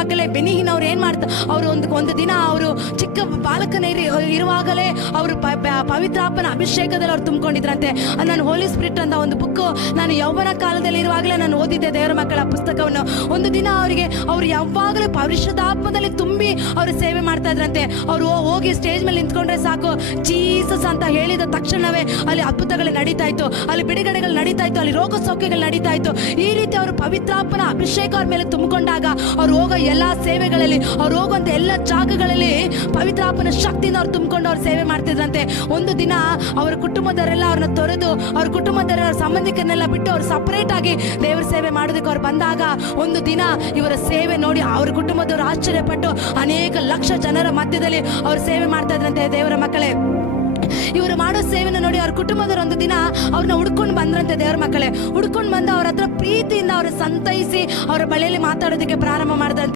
ಮಕ್ಕಳೇ ಬೆನಿಹಿನ್ ಅವ್ರು ಏನ್ ಮಾಡ್ತಾರೆ, ಅವರು ಒಂದು ದಿನ ಅವರು ಚಿಕ್ಕ ಬಾಲಕನೇ ಇರುವಾಗಲೇ ಅವರು ಪವಿತ್ರಾತ್ಮನ ಅಭಿಷೇಕದಲ್ಲಿ ಅವ್ರು ತುಂಬಿಕೊಂಡಿದ್ರಂತೆ. ನಾನು ಹೋಲಿ ಸ್ಪಿರಿಟ್ ಅಂತ ಒಂದು ಬುಕ್ ನಾನು ಯೌವನ ಕಾಲದಲ್ಲಿ ಇರುವಾಗಲೇ ನಾನು ಓದಿದ್ದೆ, ದೇವರ ಮಕ್ಕಳ ಪುಸ್ತಕವನ್ನು. ಒಂದು ದಿನ ಅವ್ರು ಯಾವಾಗಲೂ ಪರಿಶುದ್ಧಾತ್ಮದಲ್ಲಿ ತುಂಬಿ ಅವರು ಸೇವೆ ಮಾಡ್ತಾ ಇದ್ರಂತೆ. ಅವರು ಹೋಗಿ ಸ್ಟೇಜ್ ಮೇಲೆ ನಿಂತ್ಕೊಂಡ್ರೆ ಸಾಕು, ಜೀಸಸ್ ಅಂತ ಹೇಳಿದ ತಕ್ಷಣವೇ ಅಲ್ಲಿ ಅದ್ಭುತಗಳು ನಡೀತಾ ಇತ್ತು, ಅಲ್ಲಿ ಬಿಡುಗಡೆಗಳು ನಡೀತಾ ಇತ್ತು, ಅಲ್ಲಿ ರೋಗ ಸೌಖ್ಯಗಳು ನಡೀತಾ ಇತ್ತು. ಈ ರೀತಿ ಅವರು ಪವಿತ್ರಾತ್ಮನ ಅಭಿಷೇಕ ಅವ್ರ ಮೇಲೆ ತುಂಬಿಕೊಂಡಾಗ ಅವ್ರು ಹೋಗೋ ಎಲ್ಲಾ ಸೇವೆಗಳಲ್ಲಿ, ಅವ್ರು ಹೋಗುವಂತ ಎಲ್ಲ ಜಾಗಗಳಲ್ಲಿ ಪವಿತ್ರಾತ್ಮನ ಶಕ್ತಿಯಿಂದ ಅವ್ರು ತುಂಬಿಕೊಂಡು ಅವ್ರು ಸೇವೆ ಮಾಡ್ತಿದ್ರಂತೆ. ಒಂದು ದಿನ ಅವರ ಕುಟುಂಬದವರೆಲ್ಲ ಅವ್ರನ್ನ ತೊರೆದು, ಅವ್ರ ಕುಟುಂಬದವರ ಸಂಬಂಧಿಕರನ್ನೆಲ್ಲ ಬಿಟ್ಟು ಅವ್ರು ಸಪರೇಟ್ ಆಗಿ ದೇವರ ಸೇವೆ ಮಾಡೋದಕ್ಕೆ ಅವ್ರು ಬಂದಾಗ, ಒಂದು ದಿನ ಇವರ ಸೇವೆ ನೋಡಿ ಅವ್ರ ಕುಟುಂಬದವರು ಆಶ್ಚರ್ಯಪಟ್ಟು ಅನೇಕ ಲಕ್ಷ ಜನರ ಮಧ್ಯದಲ್ಲಿ ಅವ್ರು ಸೇವೆ ಮಾಡ್ತಾ ಇದ್ರಂತೆ. ದೇವರ ಮಕ್ಕಳೇ, ಇವರು ಮಾಡೋ ಸೇವೆನ ನೋಡಿ ಅವ್ರ ಕುಟುಂಬದವರು ಒಂದು ದಿನ ಅವ್ರನ್ನ ಹುಡ್ಕೊಂಡು ಬಂದ್ರಂತೆ. ದೇವರ ಮಕ್ಕಳೇ, ಹುಡ್ಕೊಂಡು ಬಂದು ಅವ್ರ ಹತ್ರ ಪ್ರೀತಿಯಿಂದ ಅವ್ರ ಸಂತೈಸಿ ಅವರ ಬಳಿಯಲ್ಲಿ ಮಾತಾಡೋದಕ್ಕೆ ಪ್ರಾರಂಭ ಮಾಡಿದಂತೆ.